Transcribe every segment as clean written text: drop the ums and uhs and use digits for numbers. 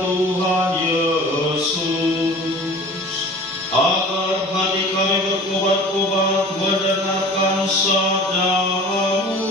Tuhan Yesus, agar hati kami berkobar-kobar mendengarkan sabda-Mu.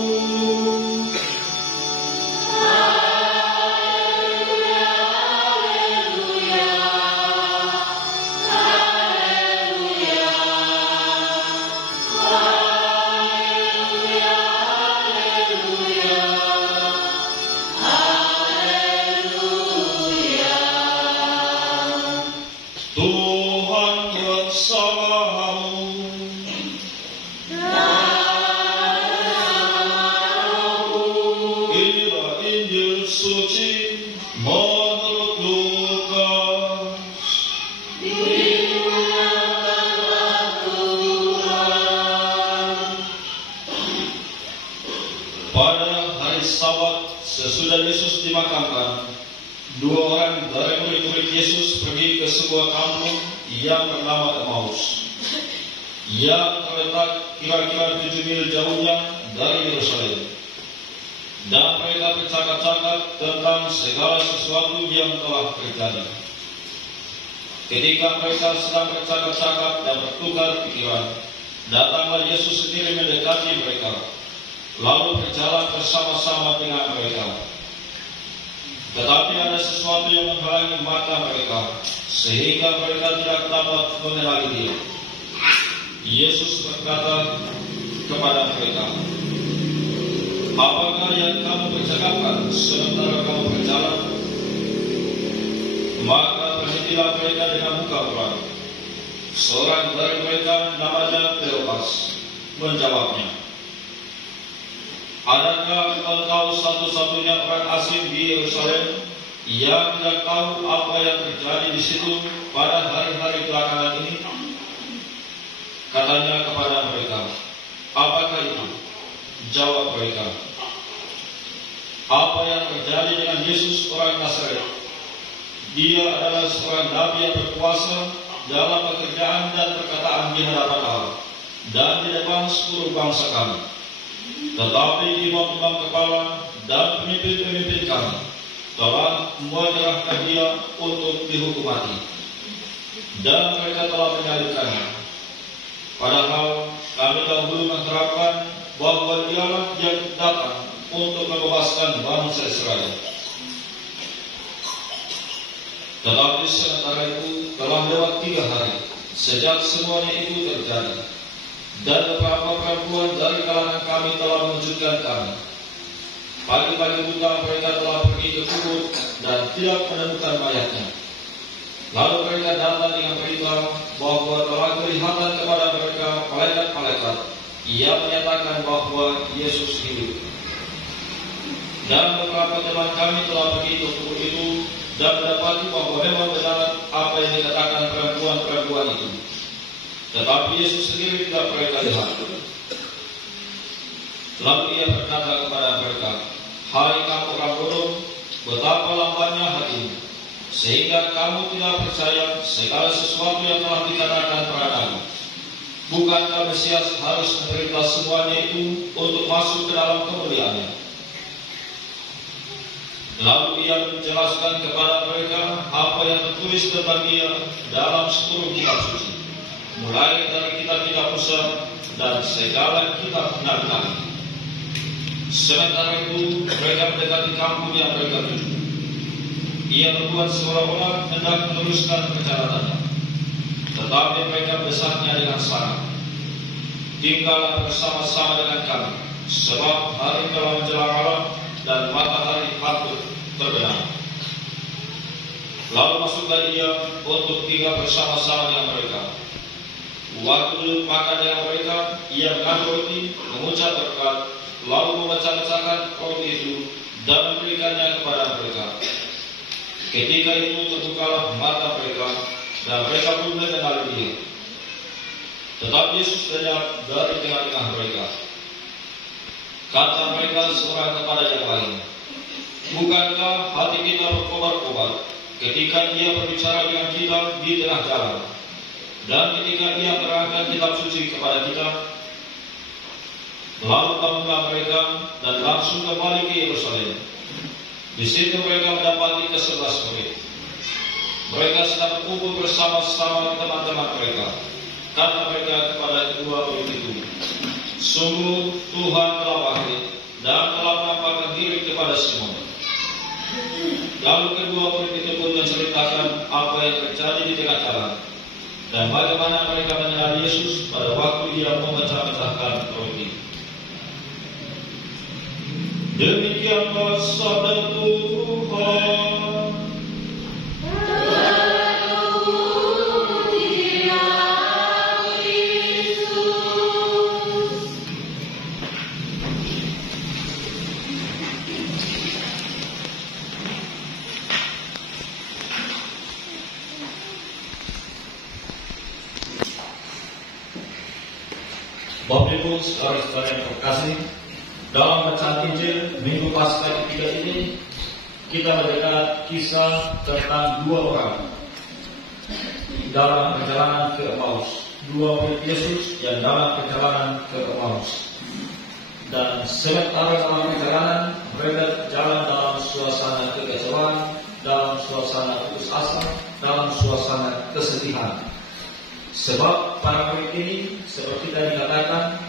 Sesudah Yesus dimakamkan, dua orang dari murid-murid Yesus pergi ke sebuah kampung yang bernama Emmaus, yang terletak kira-kira 7 mil jauhnya dari Yerusalem. Dan mereka bercakap-cakap tentang segala sesuatu yang telah terjadi. Ketika mereka sedang bercakap-cakap dan bertukar pikiran, datanglah Yesus sendiri mendekati mereka, lalu berjalan bersama-sama dengan mereka. Tetapi ada sesuatu yang menghalangi mata mereka, sehingga mereka tidak dapat mengenali Dia. Yesus berkata kepada mereka, "Apakah yang kamu percakapkan sementara kamu berjalan?" Maka berhentilah mereka dengan muka muram. Seorang dari mereka namanya Kleopas menjawabnya, "Adakah engkau satu-satunya orang asing di Yerusalem yang tidak tahu apa yang terjadi di situ pada hari-hari belakangan ini?" Katanya kepada mereka, "Apakah itu?" Jawab mereka, "Apa yang terjadi dengan Yesus orang Nazaret? Dia adalah seorang nabi yang berkuasa dalam pekerjaan dan perkataan di hadapan Allah dan di depan seluruh bangsa kami. Tetapi imam-imam kepala dan pemimpin-pemimpin kami telah menyerahkan Dia untuk dihukum mati, dan mereka telah menyalibkannya. Padahal kami dahulu mengharapkan bahwa Dialah yang datang untuk membebaskan bangsa Israel. Tetapi sementara itu telah lewat 3 hari sejak semuanya itu terjadi, dan beberapa perempuan dari kalangan kami telah mengejutkan kami. Pagi-pagi buta mereka telah pergi ke kubur dan tidak menemukan mayatnya. Lalu mereka datang dengan berita bahwa telah kelihatan kepada mereka malaikat-malaikat yang menyatakan bahwa Yesus hidup. Dan beberapa teman kami telah pergi ke kubur itu dan mendapati bahwa memang benar apa yang dikatakan perempuan-perempuan itu. Tetapi Yesus sendiri tidak mereka lihat." Lalu Ia berkata kepada mereka, "Hai kamu orang bodoh, betapa lambatnya hatimu, sehingga kamu tidak percaya segala sesuatu yang telah dikatakan para nabi. Bukankah Mesias harus menderita semuanya itu untuk masuk ke dalam kemuliaannya?" Lalu Ia menjelaskan kepada mereka apa yang tertulis tentang Dia dalam seluruh kitab suci, mulai dari kitab-kitab Musa dan segala kitab nabi-nabi. Sementara itu mereka mendekati kampung yang mereka tuju. Ia berbuat seolah-olah hendak meneruskan perjalanannya, tetapi mereka mendesaknya dengan sangat. "Tinggallah bersama-sama dengan kami, sebab hari telah menjelang malam dan matahari patut terbenam." Lalu masuklah Ia untuk tinggal bersama-sama dengan mereka. Waktu duduk makan dengan mereka, Ia mengambil roti, mengucap berkat, lalu memecah-mecahkan roti itu dan memberikannya kepada mereka. Ketika itu terbukalah mata mereka, dan mereka pun mengenali Dia. Tetapi Yesus lenyap dari tengah-tengah mereka. Kata mereka seorang kepada yang lain, "Bukankah hati kita berkobar-kobar ketika Ia berbicara dengan kita di tengah jalan, dan ketika Ia menerangkan kitab suci kepada kita?" Lalu bangunlah mereka dan langsung kembali ke Yerusalem. Di situ mereka mendapati ke-11 murid. Mereka sedang berkumpul bersama-sama teman-teman mereka, karena mereka kepada kedua murid itu, sungguh Tuhan telah bangkit dan telah menampakkan diri kepada Simon. Lalu kedua murid itu pun menceritakan apa yang terjadi di tengah jalan dan bagaimana mereka mengenal Yesus pada waktu Ia memecah-mecahkan roti. Demikianlah sabda Tuhan. Bapak Ibu, saudara-saudara yang terkasih, dalam bacaan Injil Minggu Paskah ketiga ini kita mendengar kisah tentang dua orang dalam perjalanan ke Emmaus, dua murid Yesus yang dalam perjalanan ke Emmaus. Dan sementara dalam perjalanan mereka jalan dalam suasana kekecewaan, dalam suasana putus asa, dalam suasana kesedihan. Sebab para murid ini, seperti tadi dikatakan,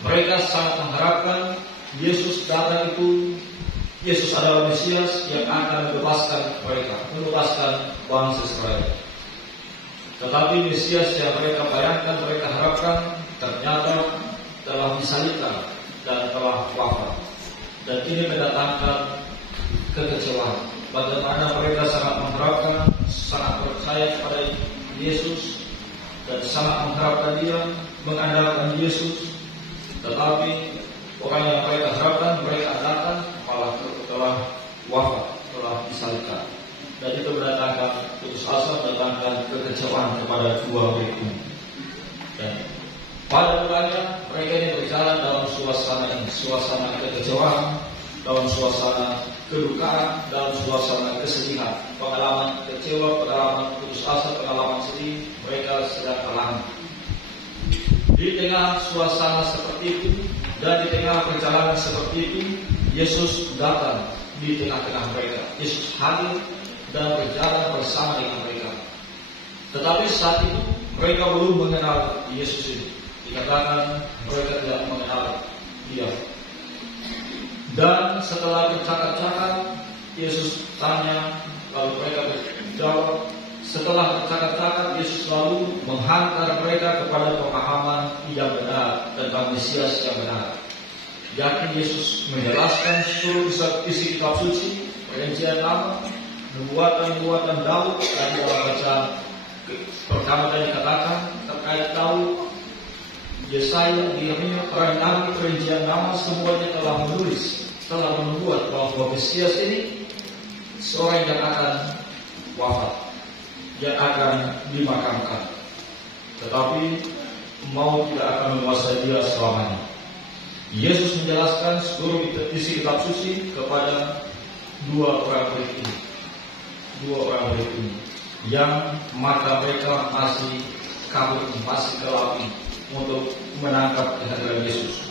mereka sangat mengharapkan Yesus datang itu, Yesus adalah Mesias yang akan membebaskan mereka, membebaskan bangsa Israel. Tetapi Mesias yang mereka bayangkan, mereka harapkan, ternyata telah disalibkan dan telah wafat. Dan ini mendatangkan kekecewaan. Bagaimana mereka sangat mengharapkan, sangat percaya kepada Yesus, dan sangat mengharapkan Dia, mengandalkan Yesus, tetapi orang yang mereka harapkan, mereka datang malah telah wafat, telah disalibkan. Dan itu mendatangkan putus asa, mendatangkan kekecewaan kepada dua murid ini. Dan pada mulanya mereka ini berjalan dalam suasana ini, suasana kekecewaan, dalam suasana kedukaan, dalam suasana kesedihan, pengalaman kecewa, pengalaman putus asa, pengalaman sedih, mereka sedang alami. Di tengah suasana seperti itu dan di tengah perjalanan seperti itu, Yesus datang di tengah-tengah mereka. Yesus hadir dan berjalan bersama dengan mereka. Tetapi saat itu mereka belum mengenal Yesus ini. Dikatakan mereka tidak mengenal Dia. Dan setelah bercakap-cakap, Yesus tanya, lalu mereka berjawab. Setelah bercakap-cakap, Yesus lalu menghantar mereka kepada pemahaman yang benar tentang Mesias yang benar. Yakni Yesus menjelaskan seluruh isi kitab suci, perjanjian lama, nubuatan-nubuatan Daud, dan dalam bacaan pertama tadi dikatakan terkait Daud, Yesaya, Yeremia, para nabi, perjanjian lama, semuanya telah menulis, telah membuat bahwa Mesias ini seorang yang akan wafat, yang akan dimakamkan, tetapi mau tidak akan menguasai Dia selamanya. Yesus menjelaskan seluruh isi kitab suci kepada dua orang murid ini, yang mata mereka masih kabur, masih gelap untuk menangkap kehadiran Yesus.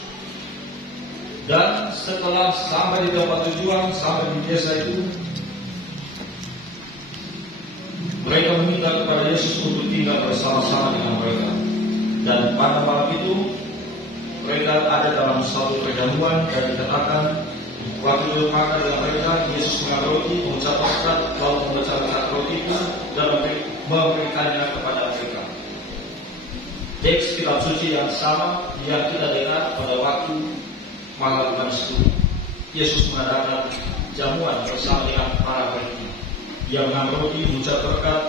Dan setelah sampai di tempat tujuan, sampai di desa itu, mereka meminta kepada Yesus untuk tinggal bersama-sama dengan mereka. Dan pada malam itu mereka ada dalam suatu perjamuan dan dikatakan waktu makan dengan mereka, Yesus mengambil roti, mengucap berkat, lalu memecah-mecah roti itu dan memberikannya kepada mereka. Teks kitab suci yang sama yang kita dengar pada waktu malam Kamis itu, Yesus mengadakan jamuan bersama dengan para murid. Ia mengambil roti, mengucap berkat,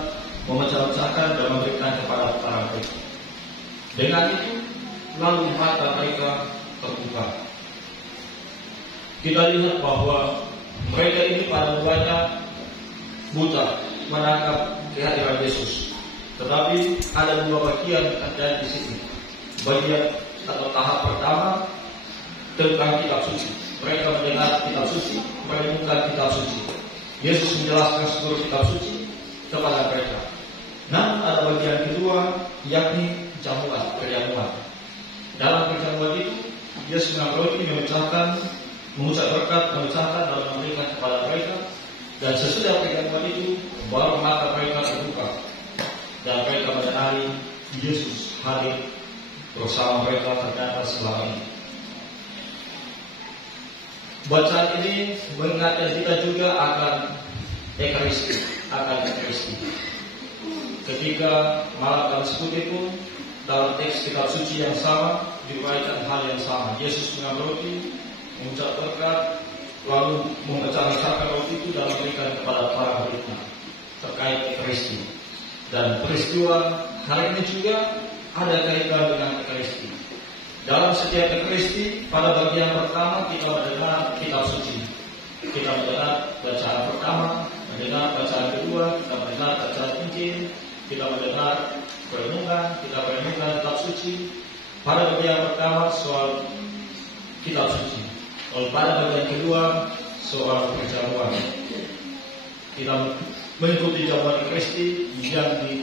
memecah-mecahkan dan memberikan kepada para murid. Dengan itu, lalu mata mereka terbuka. Kita lihat bahwa mereka ini pada mulanya buta menangkap kehadiran Yesus. Tetapi ada dua bagian ada di sini. Bagian atau tahap pertama tentang kitab suci. Mereka mendengar kitab suci, menemukan kitab suci. Yesus menjelaskan seluruh kitab suci kepada mereka. Namun ada bagian kedua, yakni perjamuan. Dalam perjamuan itu, Yesus mengambil roti, memecahkan, mengucap berkat, memecahkan dan memberikan kepada mereka. Dan sesudah perjamuan itu, baru mata mereka terbuka dan mereka mengenali Yesus hadir bersama mereka ternyata selama ini. Bacaan ini mengingatkan kita juga akan Ekaristi, Ketika malam Kamis Putih pun dalam teks kitab suci yang sama diriwayatkan hal yang sama. Yesus mengambil roti, mengucap berkat, lalu memecah-mecahkan roti itu dan memberikan kepada para muridnya terkait Ekaristi. Dan peristiwa hari ini juga ada kaitan dengan Ekaristi. Dalam setiap Ekaristi, pada bagian pertama kita mendengar kitab suci. Kita mendengar bacaan pertama, mendengar bacaan kedua, kita mendengar bacaan Injil, kita mendengar perenungan, kita merenungkan kitab suci. Pada bagian pertama soal kitab suci. Lalu pada bagian kedua soal perjamuan. Kita mengikuti jamuan Ekaristi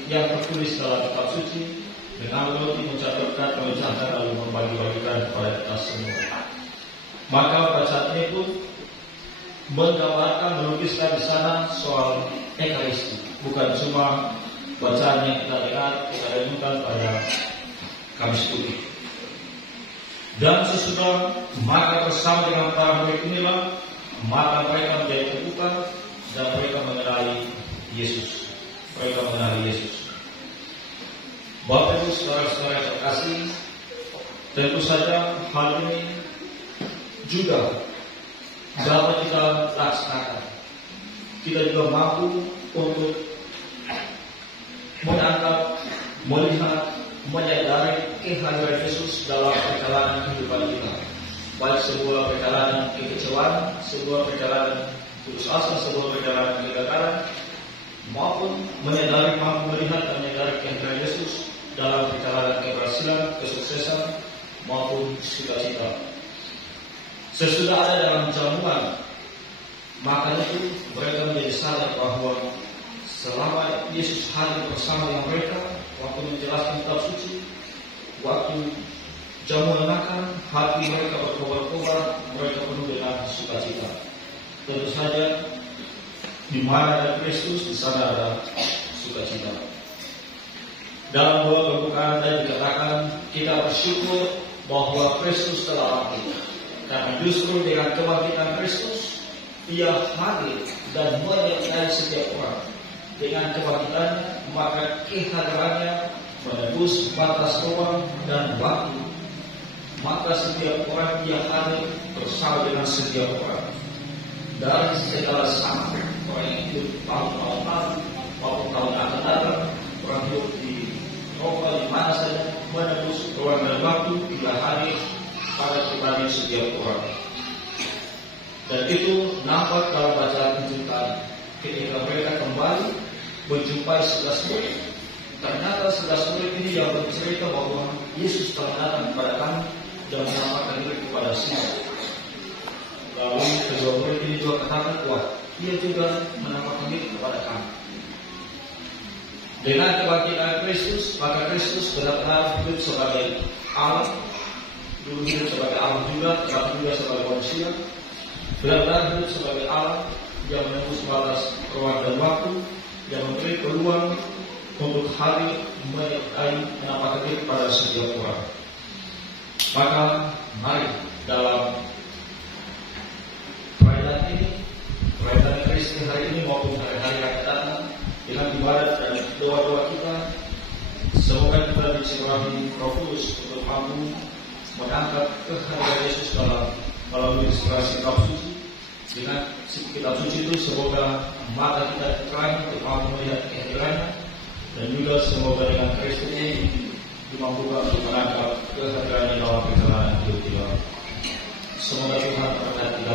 yang tertulis dalam kitab suci dengan roti mencatatkan, memecahkan lalu membagi-bagikan kepada kita semua. Maka bacaan ini pun menggambarkan, melukiskan di sana soal Ekaristi, bukan cuma bacaan yang kita dengar, kita renungkan pada Kamis Putih. Dan sesudah maka bersama dengan para murid inilah, mata mereka menjadi terbuka dan mereka mengenali Yesus. Bapak Ibu saudara-saudara terkasih, tentu saja hal ini juga dapat kita laksanakan. Kita juga mampu untuk menangkap, melihat, menyadari kehadiran Yesus dalam perjalanan kehidupan kita. Baik sebuah perjalanan kekecewaan, sebuah perjalanan putus asa, sebuah perjalanan kegagalan, maupun menyadari, mampu melihat dan menyadari kehadiran Yesus dalam perjalanan keberhasilan, kesuksesan, maupun cita-cita. Sesudah ada dalam jamuan, maka itu mereka menjadi sadar bahwa selama Yesus hadir bersama dengan mereka, waktu menjelaskan kitab suci, waktu jamuan makan, hati mereka berkobar-kobar, mereka penuh dengan sukacita. Tentu saja, di mana ada Kristus, di sana ada sukacita. Dalam doa pembukaan tadi dikatakan, kita bersyukur bahwa Kristus telah bangkit. Karena justru dengan kebangkitan Kristus, Ia hadir dan menyertai setiap orang. Dengan kebangkitannya, maka kehadirannya menebus batas ruang dan waktu. Maka setiap orang Ia hadir bersama dengan setiap orang. Dari segala zaman, orang yang hidup tahun-tahun lalu, maupun tahun akan datang, orang hidup di Roma di mana saja, menebus ruang dan waktu, Ia hadir pada pribadi setiap orang. Dan itu nampak dalam bacaan Injil tadi. Ketika mereka kembali menjumpai 11 murid, ternyata 11 murid ini yang bercerita bahwa Yesus telah datang kepada kami dan menampakkan diri kepada semua. Lalu kedua murid ini juga katakan, wah, Ia juga menampakkan diri kepada kami. Dengan kebangkitan Kristus, maka Kristus benar-benar hidup sebagai Allah, dulu hidup sebagai Allah juga, tetapi juga sebagai manusia. Benar-benar hidup sebagai Allah yang menembus batas ruang dan waktu, yang memberi peluang untuk hadir menyertai menampakkan diri pada setiap orang. Maka mari dalam perayaan ini, perayaan Kristus hari ini maupun hari-hari yang akan datang, dengan ibadat dan doa-doa kita, semoga kita diserahi Roh Kudus untuk mampu mengangkat kehadiran Yesus dalam melalui inspirasi kitab suci. Dengan kitab suci itu semoga mata kita terang untuk mampu melihat kehadirannya, dan juga semoga dengan Kristus ini dimampukan untuk menangkap kehadirannya dalam perjalanan hidup kita. Semoga Tuhan memberkati kita.